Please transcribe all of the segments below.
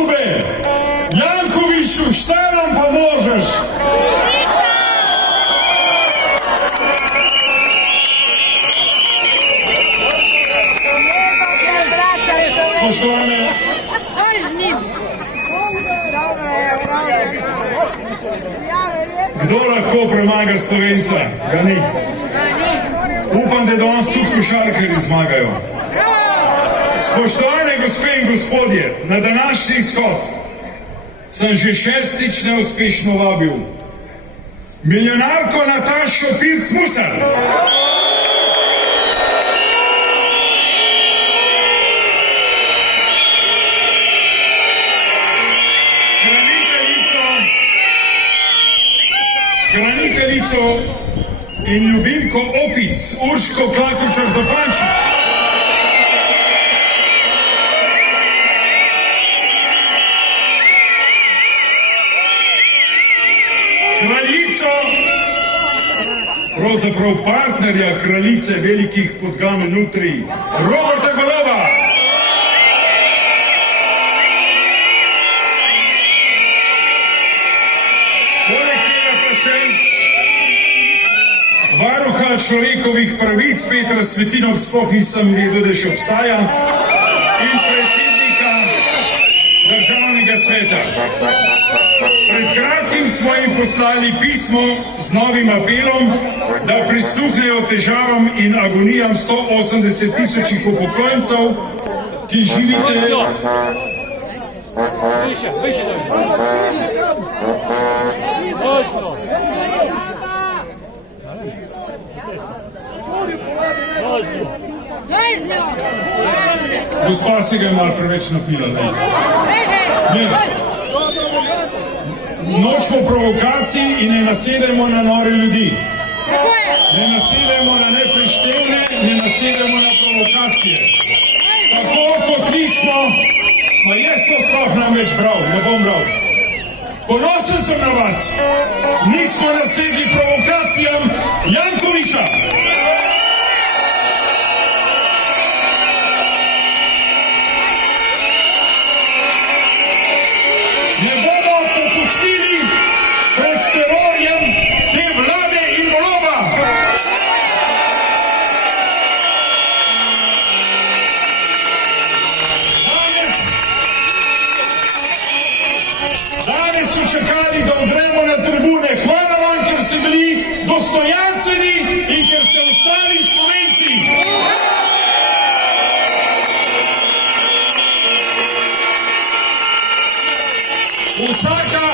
obljube. Jankoviću, šta nam pa možeš? Spoštovane, kdo lahko premaga Slovenca? Ga ni. Upam, da danes tudi košarkarji zmagajo. Spoštovane gospe in gospodje, na današnji shod sem že šestič neuspešno vabil milijonarko Natašo Pirc Musar, hraniteljico in ljubimko opic Urško Klakočar Zupančič, kraljico, pravzaprav partnerja kraljice velikih podgamen Nutrij, Roberta Goloba, poleg tega pa še varuha človekovih pravic Petra Svetina, sploh nisem vedel, da še obstaja, in predsednika Državnega sveta. Pred kratkim smo jim poslali pismo z novim apelom, da prisluhnejo težavam in agonijam 180 tisočih upokojencev, ki živite Gospa se ga je malo preveč napila. Ne. Nočemo provokacij in ne nasedemo na nore ljudi. Ne nasedemo na neprištevne, ne nasedemo na provokacije. Tako kot nismo, ma jaz to sploh namreč bral, ne bom bral. Ponosen sem na vas, nismo nasedli provokacijam Jankovića. Ne bomo popustili pred terorjem te vlade in Goloba. Danes so čakali, da odremo na tribune. Hvala vam, ker ste bili dostojanstveni in ker ste ostali Slovenci. Vsaka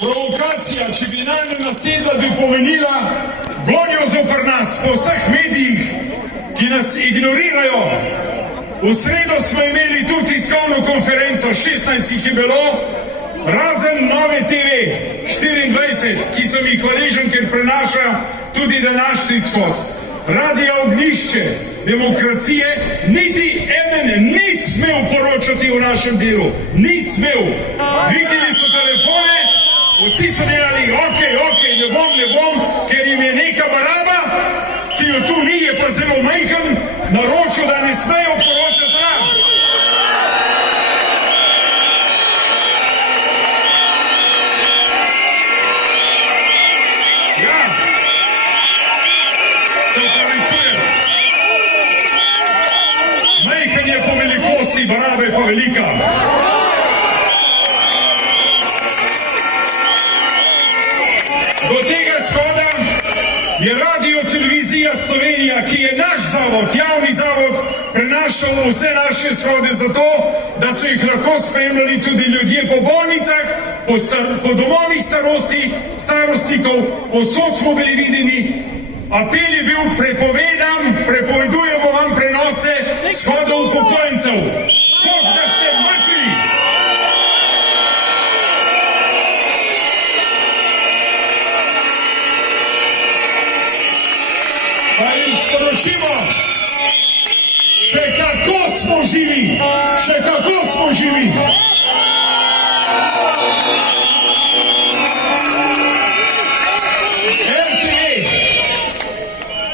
provokacija, če bi najmanj nasedla, bi pomenila gonjo zoper nas po vseh medijih, ki nas ignorirajo. V sredo smo imeli tudi tiskovno konferenco, 16 jih je bilo, razen Nove TV 24, ki sem jih hvaležen, ker prenaša tudi današnji shod. Radio Ognjišče demokracije, niti eden ni smel poročati o našem delu. Ni smel. Dvignili so telefone, vsi so delali, ok, ne bom, ker jim je neka baraba, ki jo tu ni, je pa zelo majhen, naročil, da ne smejo poročati nam. Majhen je po velikosti, baraba je pa velika. Do tega shoda je Radio Televizija Slovenija, ki je naš zavod, javni zavod, prenašal vse naše shode zato, da so jih lahko spremljali tudi ljudje po bolnicah, po domovih starostnikov, povsod smo bili videni. Apel je bil prepovedan, prepovedujemo vam prenose shodov upokojencev. Kot da ste mrtvi. Pa jim sporočimo, še kako smo živi, še kako smo živi.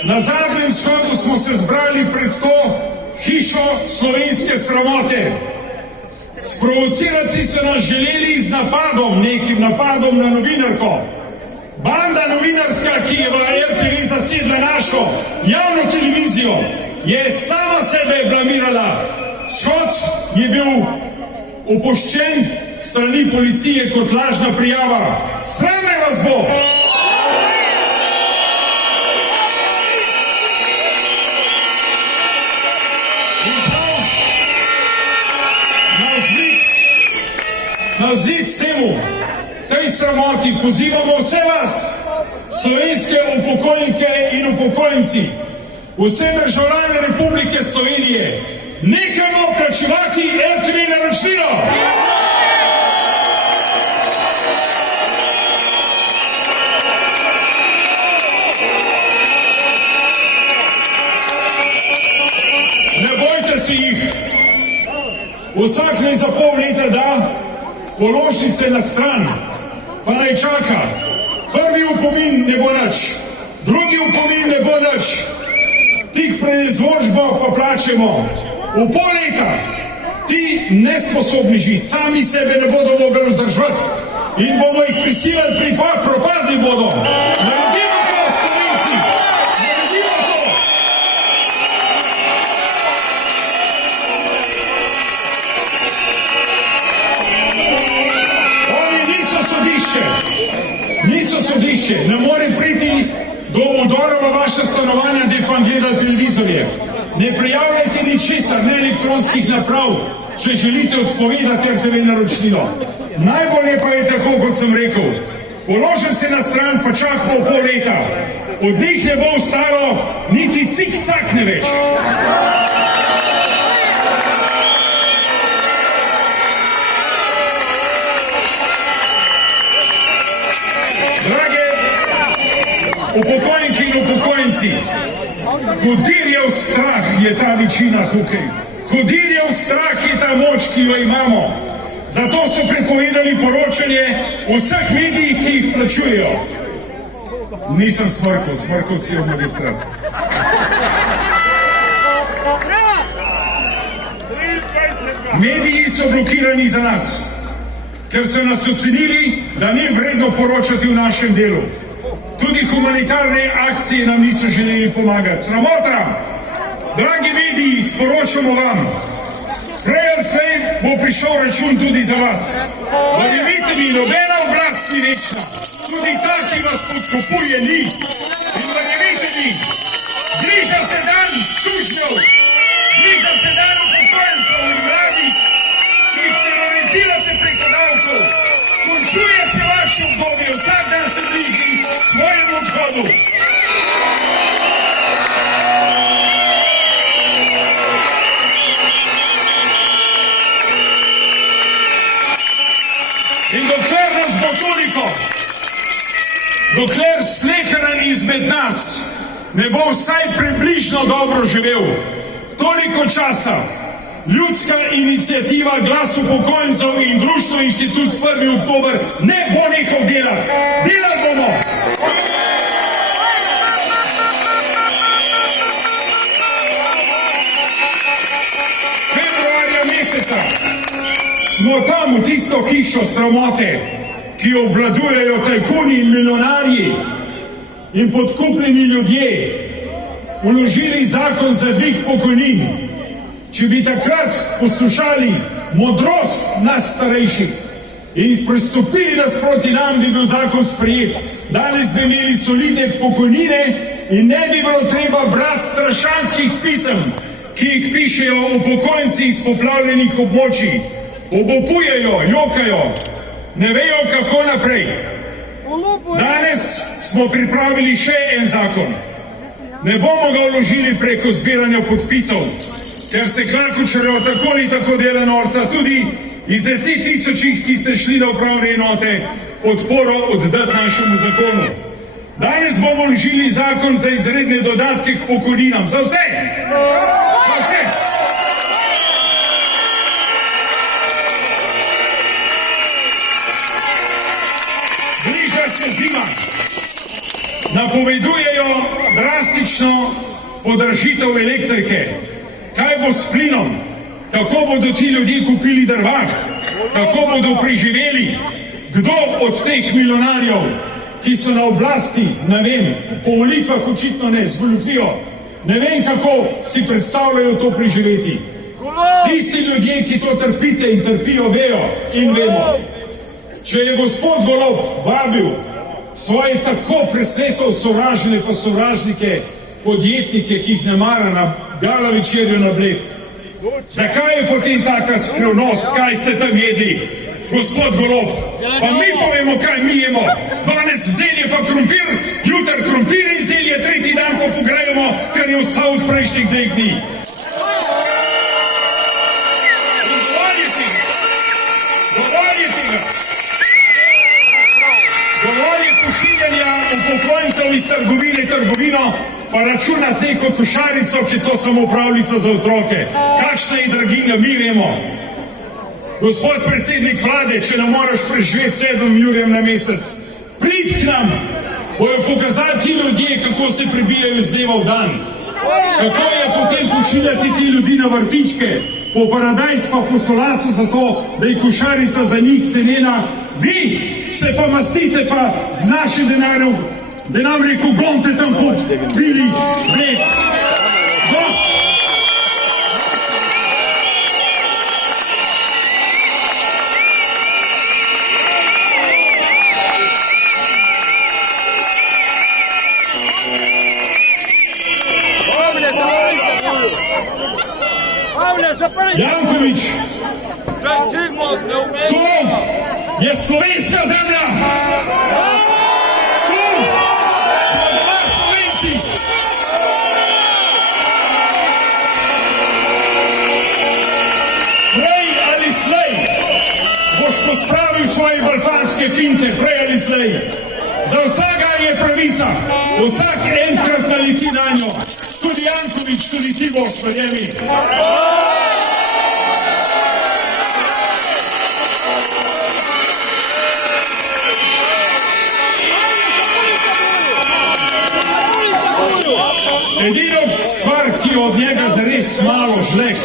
Na zadnjem shodu smo se zbrali pred to hišo slovenske sramote. Sprovocirati so nas želeli z napadom, nekim napadom na novinarko. Banda novinarska, ki je v RTV zasedla našo javno televizijo, je sama sebe blamirala. Shod je bil opuščen strani policije kot lažna prijava. Srame vas bo! Na vzlic temu, tej sramoti pozivamo vse vas, slovenske upokojenke in upokojenci, vse državljane Republike Slovenije, nehajmo plačevati RTV naročnino! Ne bojte se jih! Vsak naj za pol leta da položnice na stran, pa naj čaka. Prvi opomin ne bo nič, drugi opomin ne bo nič. Tih pred izložbo pa plačemo. V pol leta ti nesposobneži sami sebe ne bodo mogli vzdržati in bomo jih prisilili pripad, propadli bodo. Naredimo to, Slovenci! Naredimo to! Niso sodišče, ne more priti do vdora v vaše stanovanja, da vam gleda televizorje. Ne prijavljajte ničesar, ne elektronskih naprav, če želite odpovedati RTV naročnino. Najbolje pa je tako, kot sem rekel, položnice na stran, pa čakamo pol leta. Od njih ne bo ostalo niti cik-cak ne več. Drage upokojenke in upokojenci, hudirjev strah je ta večina tukaj. Hudirjev strah je ta moč, ki jo imamo. Zato so prepovedali poročanje v vseh medijih, ki jih plačujejo. Nisem Smrkov, Smrkovci je magistrat. Mediji so blokirani za nas, ker so nas ocenili, da ni vredno poročati v našem delu. Tudi humanitarne akcije nam niso želeli pomagati. Sramota! Dragi mediji, sporočamo vam, prej ali slej bo prišel račun tudi za vas. Verjemite mi, nobena oblast ni večna, tudi ta, ki vas podkupuje, ni. In verjemite mi, bliža se dan sužnjev, bliža se dan upokojencev in mladih, ki jih terorizirate preko davkov. Končuje se vaše obdobje, vsak dan se bliži svojemu odhodu. In dokler nas bo toliko, dokler sleheren izmed nas ne bo vsaj približno dobro živel, toliko časa Ljudska inicijativa Glas upokojencev in Društvo Inštitut 1. oktober ne bo nehal delati. Delati bomo! Februarja meseca smo tam v tisto hišo sramote, ki jo obvladujejo tajkuni in milijonarji in podkupljeni ljudje, vložili zakon za dvig pokojnin. Če bi takrat poslušali modrost nas starejših in pristopili nasproti nam, bi bil zakon sprejet. Danes bi imeli solidne pokojnine in ne bi bilo treba brati strašanskih pisem, ki jih pišejo upokojenci iz poplavljenih območij. Obupujejo, jokajo, ne vejo, kako naprej. Danes smo pripravili še en zakon. Ne bomo ga vložili preko zbiranja podpisov, ker se Klakočarjev tako ali tako dela norca, tudi iz 10.000, ki ste šli na upravne enote, podporo oddati našemu zakonu. Danes bomo vložili zakon za izredne dodatke k pokojninam. Za vse! Za vse! Bliža se zima. Napovedujejo drastično podražitev elektrike. Kaj bo s plinom? kako bodo ti ljudje kupili drva, kako bodo preživeli, kdo od teh milijonarjev, ki so na oblasti, ne vem, po volitvah očitno ne, z goljufijo, ne vem, kako si predstavljajo to preživeti. Tisti ljudje, ki to trpite in trpijo, vejo in vemo. Če je gospod Golob vabil svoje tako presneto sovražne pa sovražnike, podjetnike, ki jih ne mara na gala večerjo na Bled, zakaj je potem taka skrivnost, kaj ste tam jedli, gospod Golob? Pa mi povemo, kaj mi jemo. Danes zelje pa krompir, jutr krompir in zelje, tretji dan pa pograjamo, kar je ostal od prejšnjih 2 dni. Dovolj je pošiljanja upokojencev iz trgovine trgovino, pa računati neko košarico, ki je to samo pravljica za otroke. Kakšna je draginja, mi vemo. Gospod predsednik vlade, če ne moraš preživeti 7 jurjem na mesec, prid k nam, bojo pokazati ti ljudje, kako se prebijajo iz dneva v dan. Kako je potem pošiljati ti ljudi na vrtičke, po paradajz pa po solatu za to, da je košarica za njih cenena. Vi se pa mastite pa z našim denarjem, da nam reku gonte tam pod bili Bled. Janković, to je slovenska zemlja. Tu smo doma Slovenci. Prej ali slej boš pospravil svoje balkanske finte, prej ali slej. Za vsega je pravica, vsak enkrat naleti na njo. Tudi Janković, tudi ti boš, verjemi. Edino stvar, ki od njega zares malo žlehc,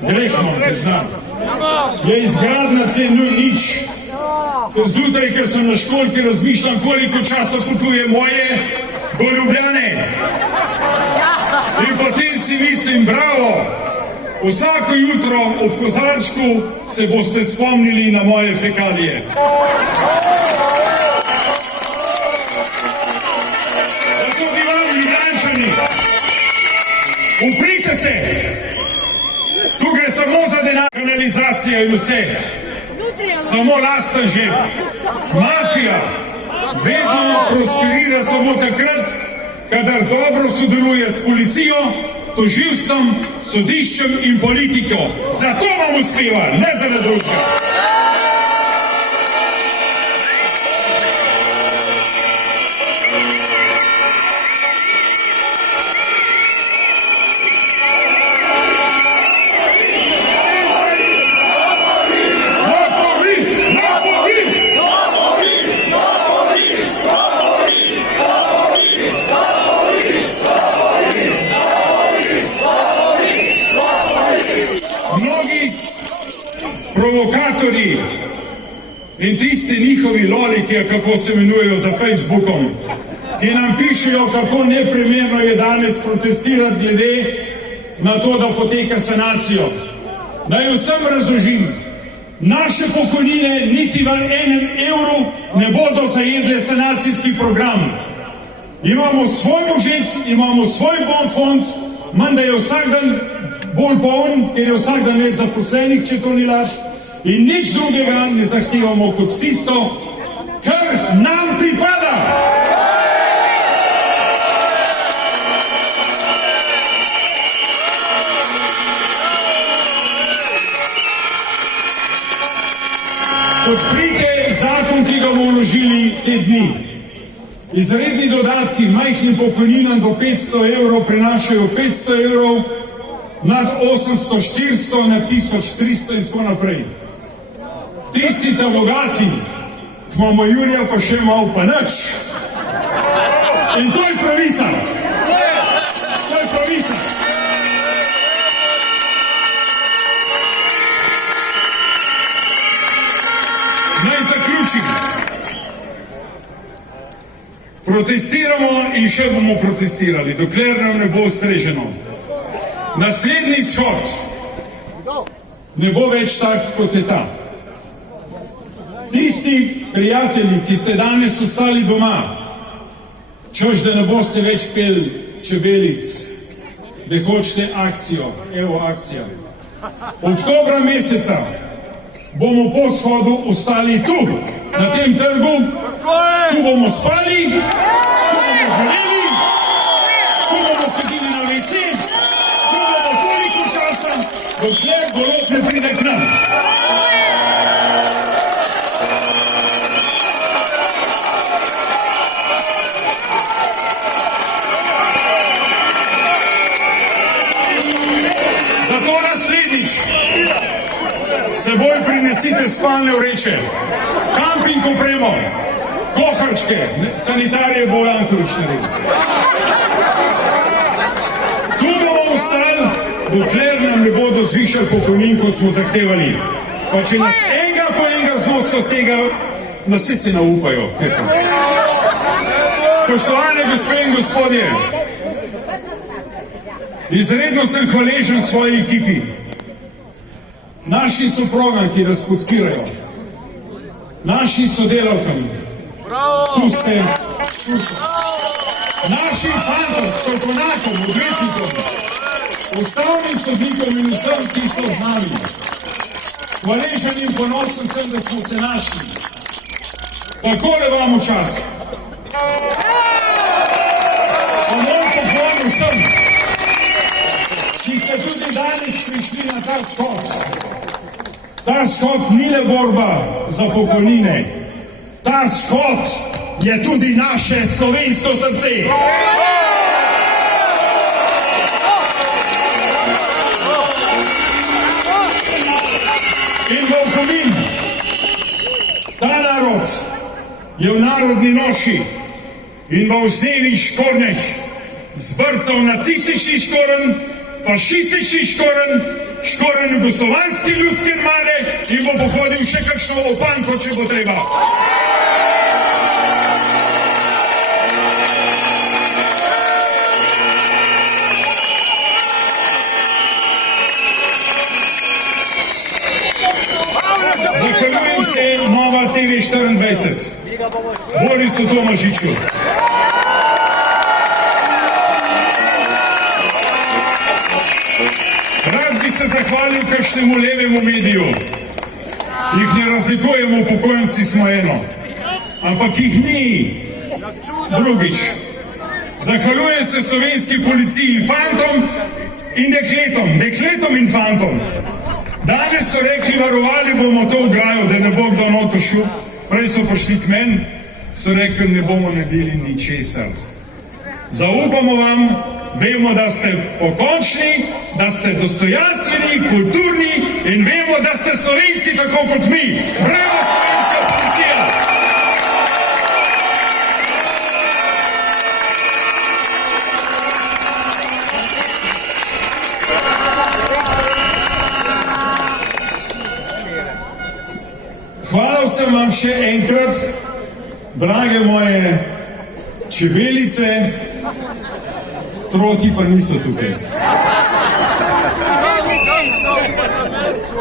greh imam, priznam, je izgradnja C0. Zjutraj, ker sem na školki, razmišljam, koliko časa potuje moje do Ljubljane. In potem si mislim, bravo, vsako jutro ob kozarčku se boste spomnili na moje fekalije. Zato bi vam, Ljubljančani, uprite se, tu gre samo za denar, kanalizacija in vse, samo lasten žep. Mafija vedno prosperira samo takrat, kadar dobro sodeluje s policijo, tožilstvom, sodiščem in politiko. Zato vam uspeva, ne zaradi drugega. Provokatorji in tisti njihovi loliki, kako se imenujejo za Facebookom, ki nam pišejo, kako neprimerno je danes protestirati glede na to, da poteka sanacijo. Naj vsem razložim, naše pokojnine niti v 1 evru ne bodo zajedle sanacijski program. Imamo svoj budžet, imamo svoj bon fond, menda je vsak dan bolj poln, ker je vsak dan več zaposlenih, če to ni laž, in nič drugega ne zahtevamo kot tisto, kar nam pripada. Podprite zakon, ki ga bomo vložili te dni. Izredni dodatki majhnim pokojninam do 500 evrov prinašajo 500 evrov, nad 800, 400, nad 1300 in tako naprej. Tisti ta bogati, imamo Jurija pa še malo pa nič. In to je pravica. To je pravica. naši. Protestiramo in še bomo protestirali, dokler nam ne bo ustreženo. Naslednji shod ne bo več tak, kot je ta. Tisti prijatelji, ki ste danes ostali doma, češ, da ne boste več peli čebelic, da hočete akcijo, evo akcija. Oktobra meseca bomo po shodu ostali tu, na tem trgu, tu bomo spali, tu bomo živeli, tu bomo hodili na WC, tu bomo toliko časa, dokler Golob ne pride k nam. Zato naslednjič seboj prinesite spalne vreče, kamping opremo, koharčke, sanitarije bo Janković naredil. Tu bomo ostali, dokler nam ne bodo zvišali pokojnin, kot smo zahtevali. Pa če nas enega po enega znoso z tega, nas vsi se naupajo. Spoštovane gospe in gospodje, izredno sem hvaležen svoji ekipi, naši soprogam, ki nas podpirajo, naši sodelavkam, tu ste, našim fantom, strokovnjakom, odvetnikom, ustavnim sodnikom in vsem, ki so z nami. Hvaležen in ponosen sem, da smo se našli. Takole vam v čast. Ponovno poklon vsem, ki ste tudi danes prišli na ta shod. Ta shod ni le borba za pokojnine. Ta shod je tudi naše slovensko srce. In v opomin, ta narod je v narodni noši in v vzdevih škornjih zbrcal nacistični škoren, fašistični škoren, škoren jugoslovanske ljudske armade in bo pohodil še kakšno opanko, če bo treba. Zahvaljujem se Nova TV24, Borisu Tomažiču. Rad bi se zahvalil kakšnemu levemu mediju. Jih ne razlikujemo, upokojenci smo eno, ampak jih ni drugič. Zahvaljujem se slovenski policiji, fantom in dekletom, dekletom in fantom. Danes so rekli, varovali bomo to ograjo, da ne bo kdo noter šel. Prej so prišli k meni, so rekli, ne bomo naredili ničesar. Zaupamo vam, vemo, da ste pokončni, da ste dostojanstveni, kulturni in vemo, da ste Slovenci tako kot mi. Bravo, slovenska policija! Hvala vsem vam še enkrat, drage moje čebelice, troti pa niso tukaj.